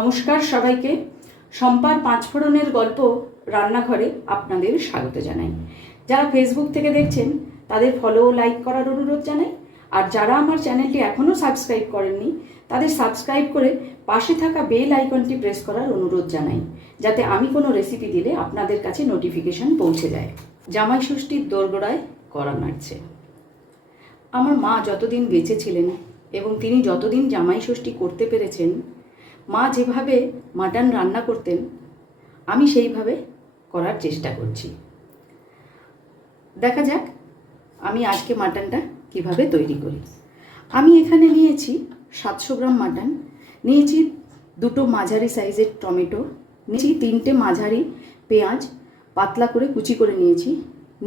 নমস্কার সবাইকে। সম্পার পাঁচফোড়নের গল্প রান্নাঘরে আপনাদের স্বাগত জানাই। যারা ফেসবুক থেকে দেখছেন, তাদের ফলো ও লাইক করার অনুরোধ জানাই। আর যারা আমার চ্যানেলটি এখনও সাবস্ক্রাইব করেননি, তাদের সাবস্ক্রাইব করে পাশে থাকা বেল আইকনটি প্রেস করার অনুরোধ জানাই, যাতে আমি কোনো রেসিপি দিলে আপনাদের কাছে নোটিফিকেশন পৌঁছে যায়। জামাই ষষ্ঠীর দোরগোড়ায় করা নাড়ছে। আমার মা যতদিন বেঁচে ছিলেন এবং তিনি যতদিন জামাই ষষ্ঠী করতে পেরেছেন মা যেভাবে মাটন রান্না করতেন, আমি সেইভাবে করার চেষ্টা করছি। দেখা যাক আমি আজকে মাটনটা কীভাবে তৈরি করি। আমি এখানে নিয়েছি সাতশো গ্রাম মাটন, নিয়েছি দুটো মাঝারি সাইজের টমেটো, নিয়েছি তিনটে মাঝারি পেঁয়াজ, পাতলা করে কুচি করে নিয়েছি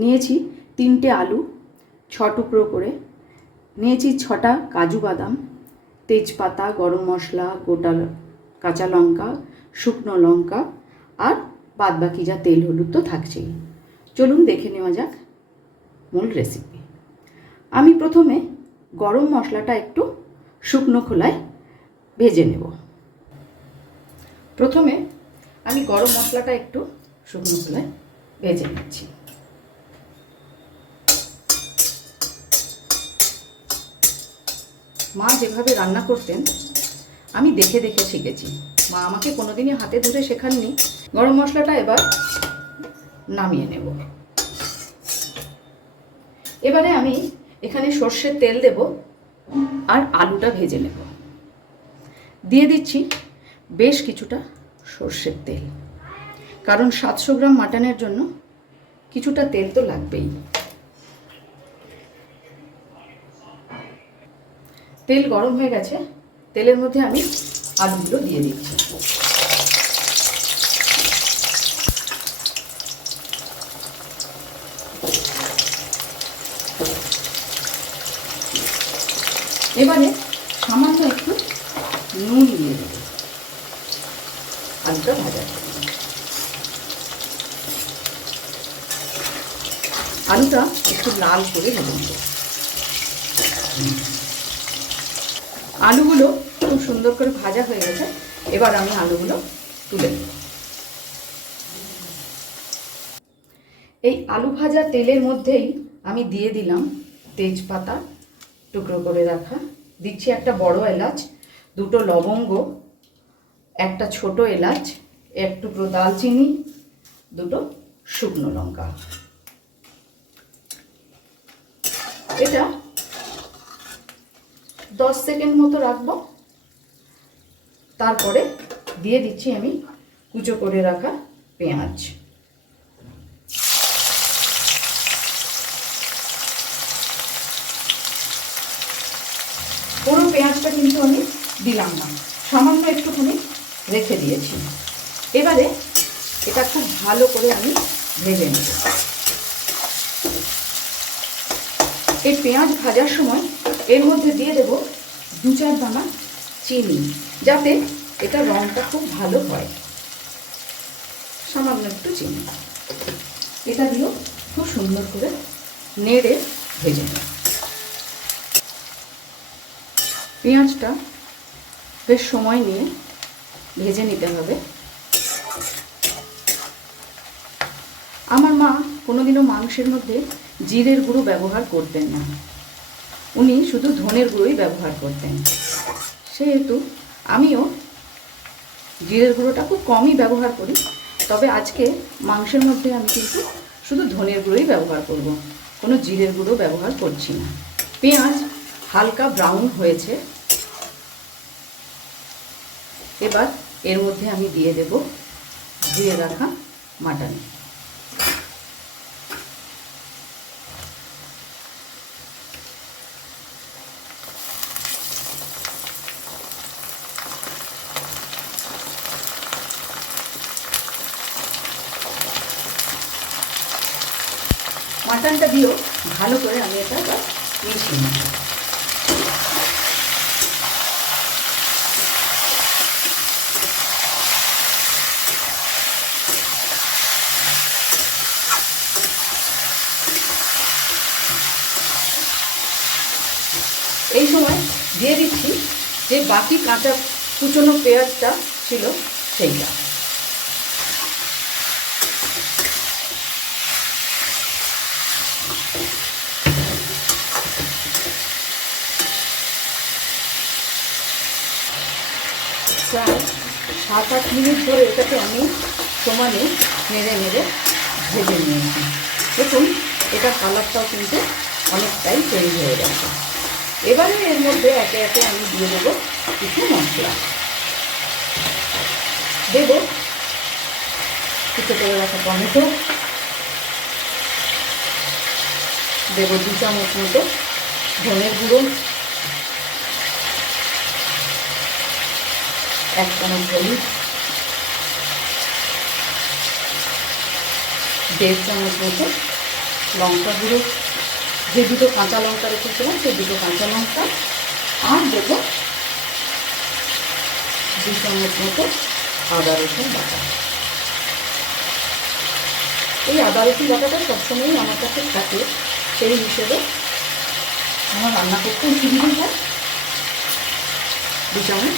নিয়েছি তিনটে আলু, ছ টুকরো করে, নিয়েছি ছটা কাজু বাদাম, তেজপাতা, গরম মশলা, গোটা কাঁচা লঙ্কা, শুকনো লঙ্কা আর বাদবাকি যা তেল হলুদ তো থাকছেই। চলুন দেখে নেওয়া যাক মূল রেসিপি আমি প্রথমে গরম মশলাটা একটু শুকনো খোলায় ভেজে নেব। প্রথমে আমি গরম মশলাটা একটু শুকনো খোলায় ভেজে নিচ্ছি। মা যেভাবে রান্না করতেন আমি দেখে দেখে শিখেছি। মা আমাকে কোনোদিনই হাতে ধরে শেখাননি। গরম মশলাটা এবার নামিয়ে নেব। এবারে আমি এখানে সর্ষের তেল দেব আর আলুটা ভেজে নেব। দিয়ে দিচ্ছি বেশ কিছুটা সর্ষের তেল। কারণ সাতশো গ্রাম মাটনের জন্য কিছুটা তেল তো লাগবেই। তেল গরম হয়ে গেছে। তেলের মধ্যে আমি আলুগুলো দিয়ে দিচ্ছি। এবারে সামান্য একটু নুন দিয়ে দেব। আলুটা ভাজা। আলুটা একটু লাল করে ভেজে নেব। আলুগুলো খুব সুন্দর করে ভাজা হয়ে গেছে। এবার আমি আলুগুলো তুলে এই আলু ভাজা তেলের মধ্যেই আমি দিয়ে দিলাম তেজপাতা, টুকরো করে রাখা। দিচ্ছি একটা বড় এলাচ, দুটো লবঙ্গ, একটা ছোট এলাচ, এক টুকরো দালচিনি, দুটো শুকনো লঙ্কা। এটা দশ সেকেন্ড মতো রাখব। তারপরে দিয়ে দিচ্ছি আমি কুচো করে রাখা পেঁয়াজ। পুরো পেঁয়াজটা কিন্তু আমি দিলাম না, সামান্য একটুখানি রেখে দিয়েছি। এবারে এটা খুব ভালো করে আমি ভেজে নেব। এই পেঁয়াজ ভাজার সময় এর মধ্যে দিয়ে দেব দু চার দানা চিনি, যাতে এটা রঙটা খুব ভালো হয়। সামান্য একটু চিনি। এটা দিয়েও খুব সুন্দর করে নেড়ে ভেজে নেব পেঁয়াজটা বেশ সময় নিয়ে ভেজে নিতে হবে। আমার মা কোনোদিনও মাংসের মধ্যে জিরের গুঁড়ো ব্যবহার করতেন না। উনি শুধু ধনের গুঁড়োই ব্যবহার করতেন। সেহেতু আমিও জিরের গুঁড়োটা খুব কমই ব্যবহার করি, তবে আজকে মাংসের মধ্যে আমি কিন্তু শুধু ধনের গুঁড়োই ব্যবহার করব। কোনো জিরের গুঁড়ো ব্যবহার করছি না। পেঁয়াজ হালকা ব্রাউন হয়েছে। এবার এর মধ্যে আমি দিয়ে দেব ধুয়ে রাখা মাটন। মাটনটা দিয়েও ভালো করে আমি এটা মিশিয়ে নেব। এই সময় দিয়ে দিচ্ছি যে বাকি কাঁচা কুচনো পেঁয়াজটা ছিল সেইটা। প্রায় সাত আট মিনিট ধরে এটাকে আমি সমানে নেড়ে নেড়ে ভেজে নিয়েছি। দেখুন, এটা কালারটাও কিন্তু অনেকটাই চেঞ্জ হয়ে গেছে। এবারে এর মধ্যে একে একে আমি দিয়ে দেবো কিছু মশলা। দেব কিছু করে রাখা টমেটো। দেবো দু চামচ মতো ধনের গুঁড়ো। এক চামচ হলুদ, দেড় চামচ মতো লঙ্কা গুঁড়ো, যে দুটো কাঁচা লঙ্কা রেখেছিলাম সেই দুটো কাঁচা লঙ্কা আর দেবো দু চামচ মতো আদা রসুন বাটা এই আদা রসুন বাটাটা সবসময়ই আমার কাছে থাকে, সেই হিসেবে আমার রান্না করতেও সুবিধা হয় দু চামচ।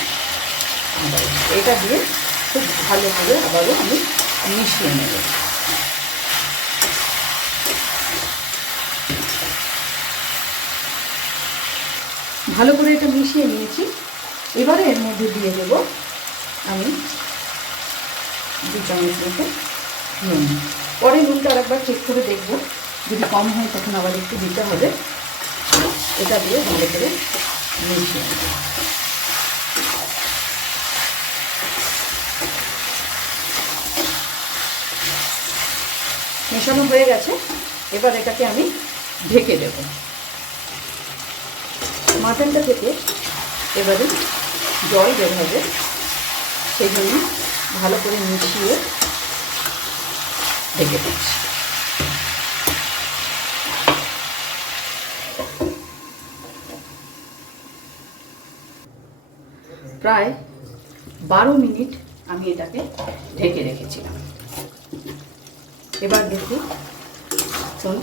এটা দিয়ে খুব ভালো করে আবারও আমি মিশিয়ে নেব। ভালো করে এটা মিশিয়ে নিয়েছি। এবারে এর মধ্যে দিয়ে দেবো আমি দু চামচ মতো নুন। পরে নুনটা আরেকবার চেক করে দেখব। যদি কম হয় তখন আবার একটু দিতে হবে। এটা দিয়ে ভালো করে মিশিয়ে নেব। মেশানো হয়ে গেছে, এবার এটাকে আমি ঢেকে দেব। মাটনটা থেকে এবারে জল বের হবে, সেই জন্য ভালো করে মিশিয়ে ঢেকে দিচ্ছি। প্রায় বারো মিনিট আমি এটাকে ঢেকে রেখেছিলাম। এবার দেখি। শোন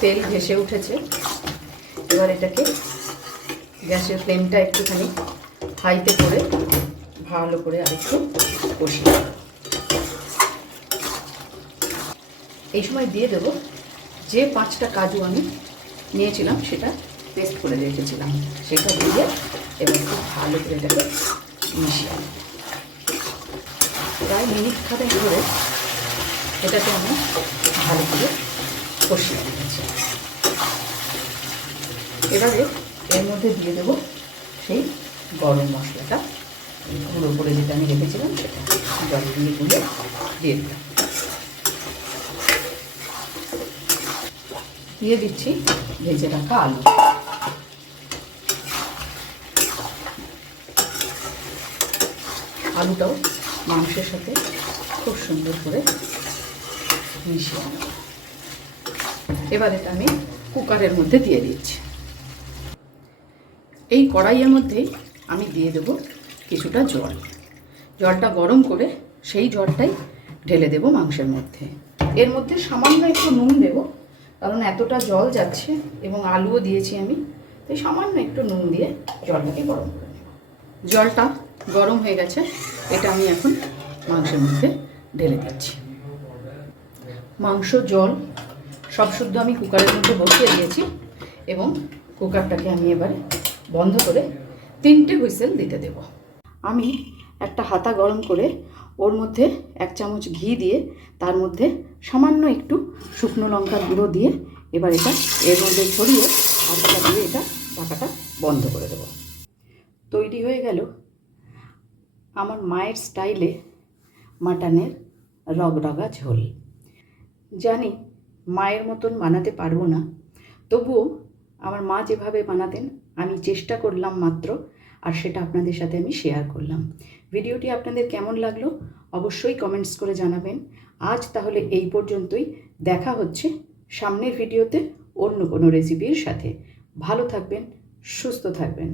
তেল ভেসে উঠেছে। এবার এটাকে গ্যাসের ফ্লেমটা একটুখানি হাইতে করে ভালো করে আরেকটু কষিয়ে। এই সময় দিয়ে দেবো যে পাঁচটা কাজু আমি নিয়েছিলাম, সেটা পেস্ট করে রেখেছিলাম। সেটা দিয়ে এবার খুব ভালো করে এটাকে মিশিয়ে প্রায় মিনিট খানেক ধরে এটাকে আমি ভালো করে কষিয়ে নিয়েছি। এবারে এর মধ্যে দিয়ে দেবো সেই গরম মশলাটা। গুঁড়ো করে যেটা আমি রেখেছিলাম সেটা জল দিয়ে গুলে দিয়ে দিলাম। দিয়ে দিচ্ছি ভেজে রাখা আলু। আলুটাও মাংসের সাথে খুব সুন্দর করে মিশিয়ে এটা আমি কুকারের মধ্যে দিয়ে দিচ্ছি। এই কড়াইয়ের মধ্যেই আমি দিয়ে দেব কিছুটা জল। জলটা গরম করে সেই জলটাই ঢেলে দেব মাংসের মধ্যে। এর মধ্যে সামান্য একটু নুন দেব, কারণ এতটা জল যাচ্ছে এবং আলুও দিয়েছি আমি, তাই সামান্য একটু নুন দিয়ে জলটাকে গরম করে নেব। জলটা গরম হয়ে গেছে, এটা আমি এখন মাংসের মধ্যে ঢেলে দিচ্ছি। মাংস, জল, সব শুদ্ধ আমি কুকারের মধ্যে বসিয়ে দিয়েছি এবং কুকারটাকে আমি এবারে বন্ধ করে তিনটে হুইসেল দিতে দেব। আমি একটা হাতা গরম করে ওর মধ্যে এক চামচ ঘি দিয়ে তার মধ্যে সামান্য একটু শুকনো লঙ্কার গুঁড়ো দিয়ে এবার এটা এর মধ্যে ছড়িয়ে হাতাটা দিয়ে এটা ঢাকাটা বন্ধ করে দেব। তৈরি হয়ে গেল আমার মায়ের স্টাইলে মাটনের রগরগা ঝোল। জানি মায়ের মতন বানাতে পারব না। তবুও আমার মা যেভাবে বানাতেন আমি চেষ্টা করলাম মাত্র আর সেটা আপনাদের সাথে আমি শেয়ার করলাম। ভিডিওটি আপনাদের কেমন লাগল অবশ্যই কমেন্টস করে জানাবেন। আজ তাহলে এই পর্যন্তই। দেখা হচ্ছে সামনের ভিডিওতে অন্য কোনো রেসিপির সাথে। ভালো থাকবেন, সুস্থ থাকবেন।